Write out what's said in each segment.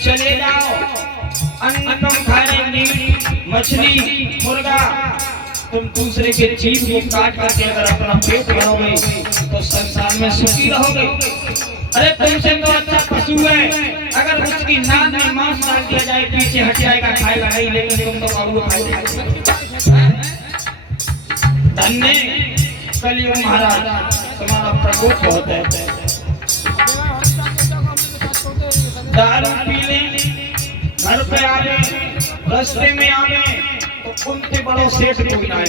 चले जाओ, अन्न तुम खा रहे, मछली मुर्गा, तुम दूसरे के जीव को काट करके अगर अपना पेट भरोगे तो संसार में सुखी रहोगे। अरे तुमसे तो अच्छा पशु है, अगर उसकी नाक में मांस डाल दिया जाए पीछे हट जाएगा, खाएगा नहीं, लेकिन तुम तो बाबू खाओगे। धन्य कलियुग महाराज, तुम्हारा प्रकोप बहुत है। दारू पी ले, घर पे आवे, रास्ते में आवे तो उनके बड़ों सेठ कोई ना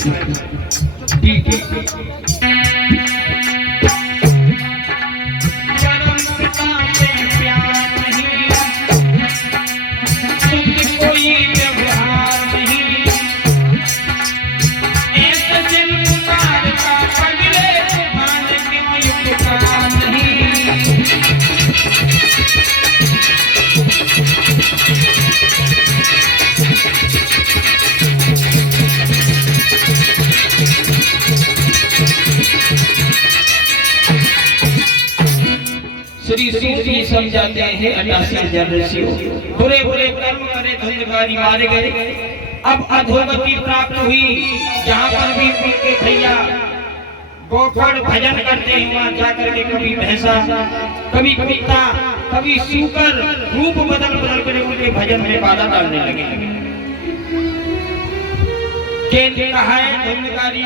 श्री समझाते हैं, बुरे बुरे कर्म करे धुंधकारी मारे गए। अब अधोगति प्राप्त हुई, जहाँ पर भी उनके भैया गोखड़ भजन करते हैं, वहाँ जाकर के कभी भैंसा, कभी कुत्ता, कभी सूकर, रूप बदल बदल कर उनके भजन में बाधा डालने लगे। कहा है धुंधकारी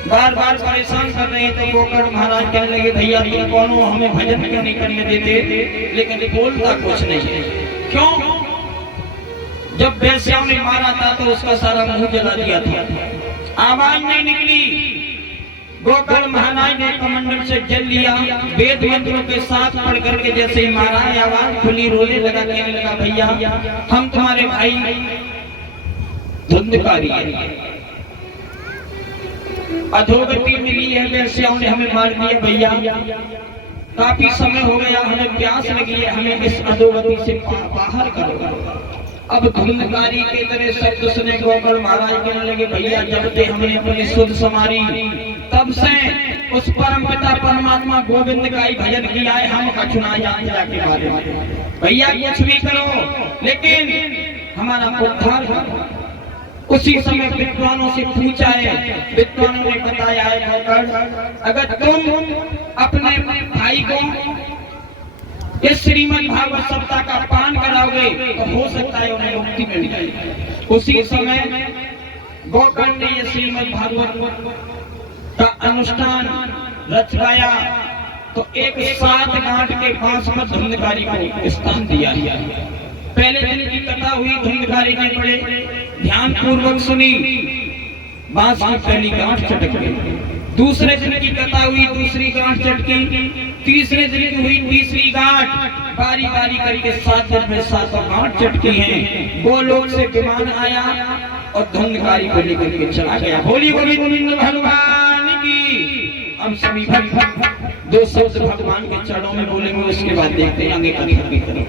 बार बार परेशान कर रहे हैं, तो गोकर्ण महाराज कहने लगे भैया तुम कौन हो, हमें भजन क्यों नहीं करने देते? लेकिन बोलता कुछ नहीं है। क्यों? जब वैश्याओं ने मारा था तो उसका सारा मुंह जला दिया था, आवाज नहीं निकली। गोकर्ण महाराज ने कमंडल से जल लिया, वेद मंत्रों के साथ पढ़ करके जैसे ही मारा, आवाज खुली, रोने लगा, कहने लगा भैया हम तुम्हारे भाई धुंधकारी है, अधोगति मिली है, वैश्याओं ने हमें मार दिया भैया, काफी समय हो गया, हमें प्यास लगी है, हमें इस अधोगति से बाहर करो। अब धुंधकारी के तरह शब्द सुने गोकर्ण महाराज कहने लगे भैया जब से हमने अपनी सुध समारी तब से उस परम पिता परमात्मा गोविंद का ही भजन किया है, हम कछुना जाके बारे में भैया कुछ भी करो लेकिन हमारा उद्धार करो। उसी समय विद्वानों से पूछा है, विद्वानों ने बताया है गोकर्ण अगर तुम अपने भाई को इस श्रीमद् भागवत सप्ताह का पान कराओगे तो हो सकता है उन्हें मुक्ति मिल जाए। उसी समय गोकर्ण ने ये श्रीमद् भागवत का अनुष्ठान रचवाया तो एक 7 गांठ के पास में धुंधकारी को स्थान दिया। पहले दिन की कथा हुई, धुंधकारी ने बड़े ध्यान पूर्वक सुनी, बांस की पहली गांठ चटक गई। दूसरे दिन की कथा हुई, दूसरी गांठ चटकी, तीसरे दिन की हुई तीसरी गांठ, बारी बारी करके 7 दिन में 7 गांठ चटकी हैं। वो लोग से विमान आया और धुंधकारी को लेकर के चला गया। बोली गोविंद भगवान की। हम सभी भक्त 2 शब्द भगवान के चरणों में बोलेंगे, उसके बाद देखते हैं आगे कथा की तरफ।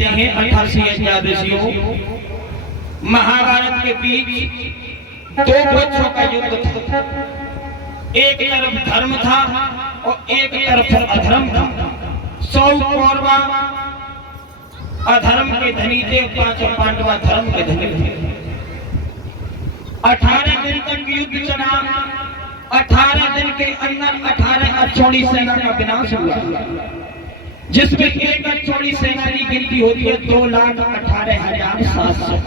जाते हैं 88 एकादशियों। महाभारत के बीच दो पक्षों का युद्ध था, एक तरफ धर्म था और एक तरफ अधर्म था। 100 कौरव अधर्म के धनी थे, 5 पांडव धर्म के धनी थे। 18 दिन तक युद्ध चला। 18 दिन के अंदर 18 अक्षौणी सेना का विनाश हुआ, जिसमें एक अक्षौणी सेना की गिनती होती है 2,18,700।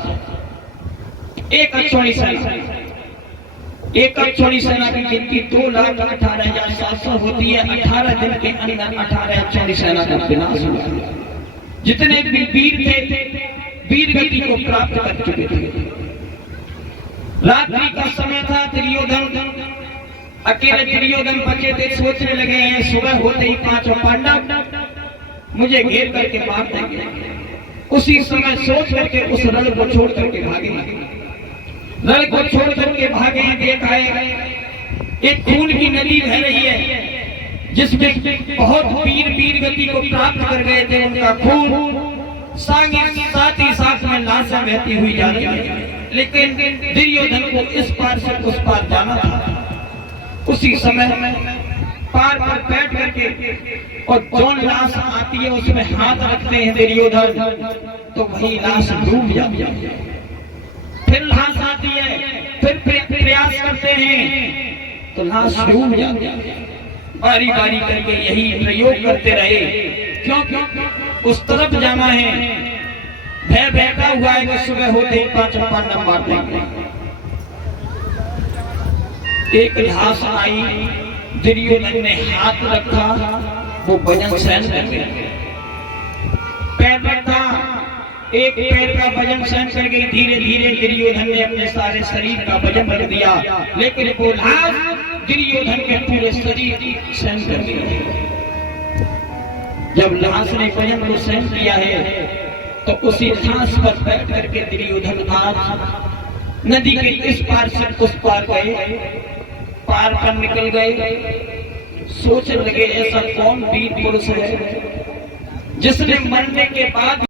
एक अक्षौणी सेना की गिनती 2,18,700 होती है। 18 दिन के अंदर 18 अक्षौणी सेना का विनाश हुआ। जितने भी वीर थे वीर गति को प्राप्त कर चुके थे। रात्रि का समय था। अकेले दुर्योधन बचे थे, सोचने लगे हैं सुबह होते ही 5 पांडव मुझे घेर करके मार देंगे। उसी समय सोच करके उस रण को छोड़ करके भागे। रण को छोड़ करके भागे, देखा एक खून की नदी बह रही है, जिसमें बहुत वीर गति को प्राप्त कर गए थे। उनका खून साथ ही साथ में लाशें बहती हुई जा रही है। लेकिन दुर्योधन को इस पार से उस पार जाना था। उसी समय पार पर बैठ करके और जौन लाश आती है उसमें हाथ रखते हैं दुर्योधन, तो वही लाश डूब जाती है। फिर लाश आती है, फिर प्रयास करते हैं तो लाश डूब जाती है। बारी बारी करके यही प्रयोग करते रहे। क्यों उस तरफ जाना है, भय बैठा हुआ है कि सुबह होते ही 5 पांडव मार देंगे। एक लाश आई, दुर्योधन ने हाथ रखा, वो वजन सहन कर गया। पैर रखा, एक पैर का वजन सहन कर गई। धीरे धीरे दुर्योधन ने अपने सारे शरीर का वजन रख दिया, लेकिन वो लाश दुर्योधन के पूरे शरीर सहन कर गया। जब लाश ने वजन को सहन किया है तो उसी लाश पर बैठ करके दुर्योधन आज नदी के इस पार से उस पार गए, पार पर निकल गए। सोचने लगे ऐसा कौन वीर पुरुष है जिसने मरने के बाद